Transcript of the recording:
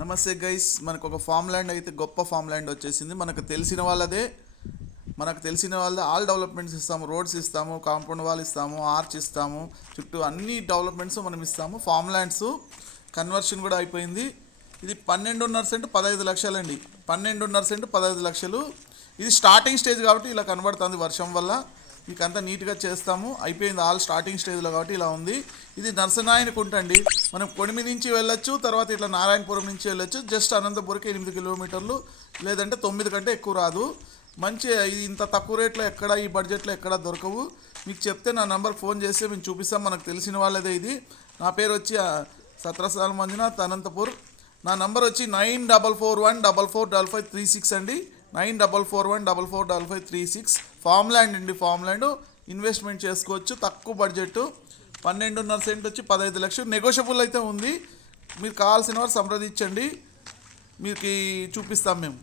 నమస్తే గైస్, మనకు ఒక ఫామ్ ల్యాండ్ అయితే గొప్ప ఫామ్ ల్యాండ్ వచ్చేసింది. మనకు తెలిసిన వాళ్ళదే ఆల్ డెవలప్మెంట్స్ ఇస్తాము. రోడ్స్ ఇస్తాము, కాంపౌండ్ వాల్ ఇస్తాము, ఆర్చ్ ఇస్తాము, చుట్టూ అన్ని డెవలప్మెంట్స్ మనం ఇస్తాము. ఫామ్ ల్యాండ్స్ కన్వర్షన్ కూడా అయిపోయింది. ఇది 12.5 సెంట్ 15 లక్షలండి. 12.5 సెంట్ 15 లక్షలు. ఇది స్టార్టింగ్ స్టేజ్ కాబట్టి ఇలా కనబడుతుంది. వర్షం వల్ల మీకు అంతా నీట్గా చేస్తాము. అయిపోయింది ఆల్ స్టార్టింగ్ స్టేజ్లో కాబట్టి ఇలా ఉంది. ఇది నర్సనాయనకు ఉంటండి. మనం కొడిమి నుంచి వెళ్ళొచ్చు, తర్వాత ఇట్లా నారాయణపురం నుంచి వెళ్ళొచ్చు. జస్ట్ అనంతపురంకి 8 కిలోమీటర్లు, లేదంటే 9 కంటే ఎక్కువ రాదు. మంచి ఇంత తక్కువ రేట్లో ఎక్కడ, ఈ బడ్జెట్లో ఎక్కడ దొరకవు. మీకు చెప్తే నా నెంబర్కి ఫోన్ చేస్తే మేము చూపిస్తాం. మనకు తెలిసిన వాళ్ళదే ఇది. నా పేరు వచ్చి సత్రసాల మంజునాథ్, అనంతపూర్. నా నంబర్ వచ్చి 9441445536 అండి. 9441445536. ఫామ్ ల్యాండ్ అండి. ఫామ్ ల్యాండ్ ఇన్వెస్ట్మెంట్ చేసుకోవచ్చు. తక్కువ బడ్జెట్. 12.5 సెంట్ వచ్చి 15 లక్షలు. నెగోషియబుల్ అయితే ఉంది. మీరు కావాల్సిన వారు సంప్రదించండి, మీకు చూపిస్తాం మేము.